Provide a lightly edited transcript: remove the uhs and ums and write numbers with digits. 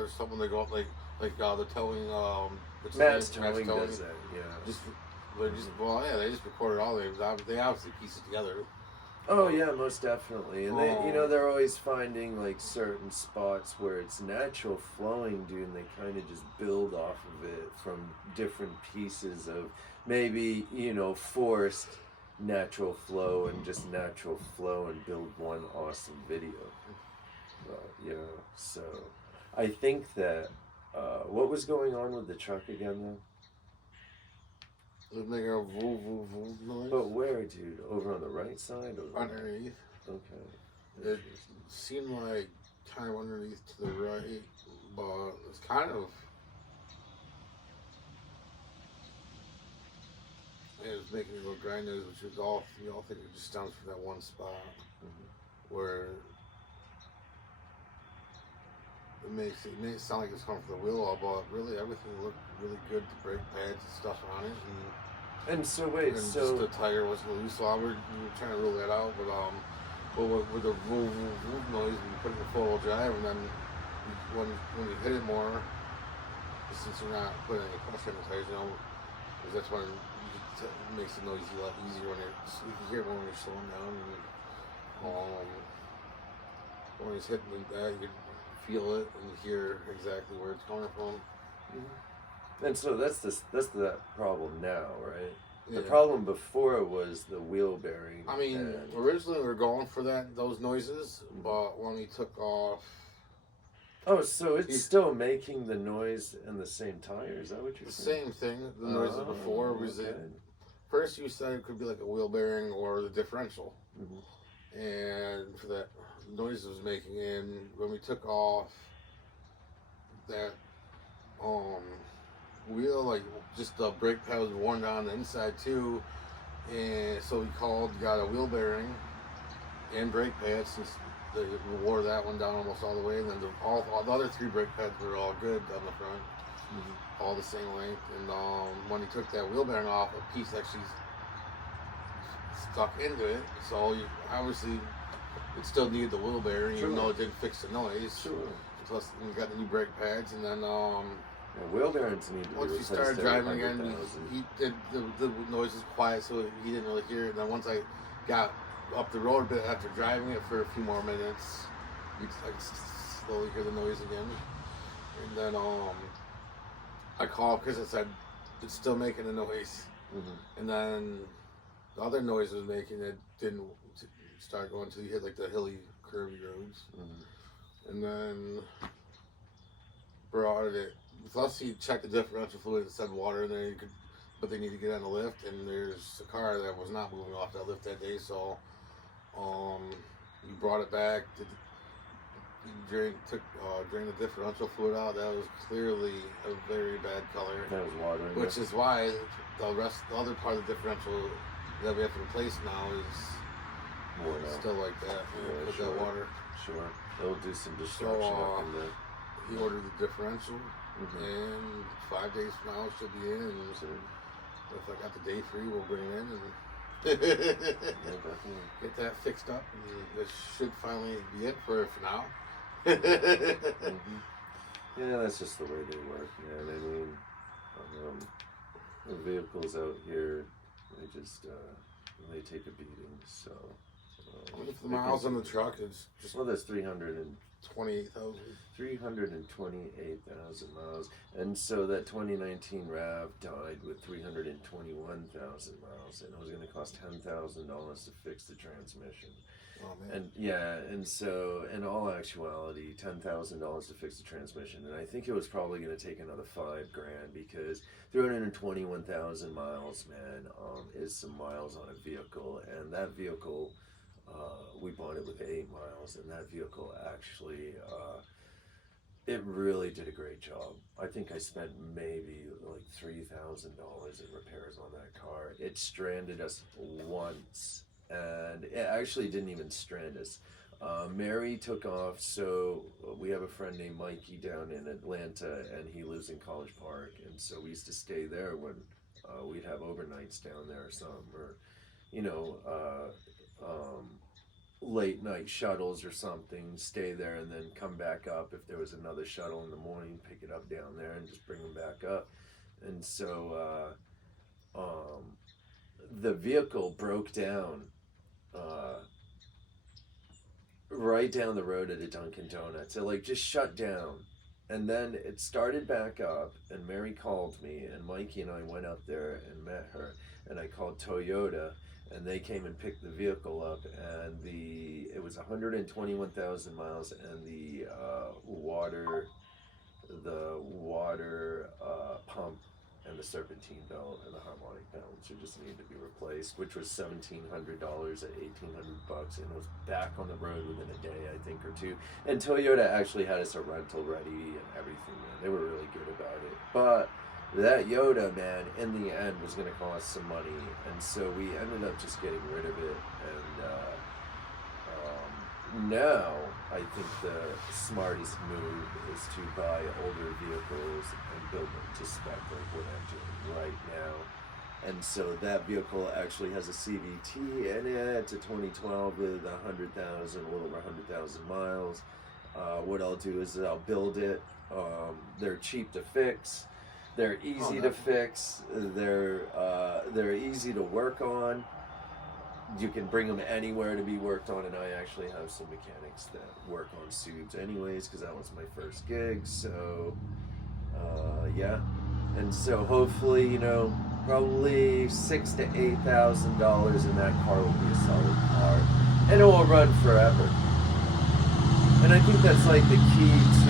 cars. Someone they go up the towing. What's his Mass name? Mass Towing Towing. does that, yeah. Just they just recorded all they obviously piece it together. Oh yeah, most definitely. And they're always finding like certain spots where it's natural flowing, dude, and they kind of just build off of it from different pieces of maybe, forced natural flow and just natural flow and build one awesome video. So I think that what was going on with the truck again though? It was making a voo voo voo noise. But where, dude? Over on the right side or underneath? Okay. It seemed like kind of underneath to the right, but it's kind of. It was making a little grind noise, which is all you all think it just stems from that one spot where it makes it sound like it's coming from the wheel all, but really everything looked really good. The brake pads and stuff on it, and so wait, and so just the tire wasn't loose, so we were trying to rule that out, but with the vroom vroom vroom noise, we put it in four-wheel drive, and then when you hit it more, since you're not putting any pressure on the tires, because that's when it makes the noise a lot easier when you can hear it when you're slowing down, and when it's hitting that, you can feel it and hear exactly where it's coming from. And so that's the problem now, right? Yeah. The problem before was the wheel bearing. I mean, originally we were going for those noises, but when we took off. Oh, so it's still making the noise in the same tire? Is that what you're saying? Same thing. The noises before was it. First, you said it could be like a wheel bearing or the differential, and for that noise it was making. And when we took off that wheel, like just the brake pad was worn down the inside too, and so we got a wheel bearing and brake pads since they wore that one down almost all the way, and then all the other three brake pads were all good on the front, all the same length. And when he took that wheel bearing off, a piece actually stuck into it, so obviously it still needed the wheel bearing, even though it didn't fix the noise. Plus, we got the new brake pads, and then wheel bearings need to be once you started driving again, he did the noise was quiet, so he didn't really hear it. And then once I got up the road a bit after driving it for a few more minutes, I could slowly hear the noise again. And then I called because it said it's still making a noise. And then the other noise it was making, it didn't start going until you hit like the hilly, curvy roads. And then brought it. Plus, he checked the differential fluid. It said water in there. But they need to get on the lift, and there's a car that was not moving off that lift that day. So, you brought it back. Drained the differential fluid out. That was clearly a very bad color. That was water. Which is why the other part of the differential that we have to replace now is still like that. With that water. Sure. It'll do some destruction up in there. He ordered the differential, and 5 days from now it should be in. And if I got the day free, we'll bring it in and get that fixed up. And this should finally be it for now. Yeah, that's just the way they work, man. I mean, the vehicles out here, they take a beating. So if the miles on the truck is just that's 328,000 miles, and so that 2019 RAV died with 321,000 miles, and it was going to cost $10,000 to fix the transmission. Oh, man. And so in all actuality, $10,000 to fix the transmission, and I think it was probably going to take another $5,000 because 321,000 miles, man, is some miles on a vehicle, and that vehicle. We bought it with 8 miles, and that vehicle actually, it really did a great job. I think I spent maybe like $3,000 in repairs on that car. It stranded us once, and it actually didn't even strand us. Mary took off, so we have a friend named Mikey down in Atlanta, and he lives in College Park, and so we used to stay there when we'd have overnights down there or something, or, late night shuttles or something, stay there and then come back up. If there was another shuttle in the morning, pick it up down there and just bring them back up. And so the vehicle broke down right down the road at a Dunkin' Donuts. It like just shut down. And then it started back up, and Mary called me, and Mikey and I went up there and met her, and I called Toyota, and they came and picked the vehicle up, and it was 121,000 miles, and the water pump and the serpentine belt and the harmonic balance just needed to be replaced, which was $1,700 at $1,800, and it was back on the road within a day, I think, or two. And Toyota actually had us a rental ready and everything, man. They were really good about it. But that Yoda, man, in the end was going to cost some money, and so we ended up just getting rid of it. And now I think the smartest move is to buy older vehicles and build them to spec, like what I'm doing right now. And so that vehicle actually has a CVT in it. It's a 2012 with a little over 100,000 miles. What I'll do is I'll build it. They're cheap to fix. They're easy to fix. They're easy to work on. You can bring them anywhere to be worked on, and I actually have some mechanics that work on suits anyways, because that was my first gig. So yeah, and so hopefully, probably $6,000 to $8,000 in that car will be a solid car, and it will run forever. And I think that's like the key to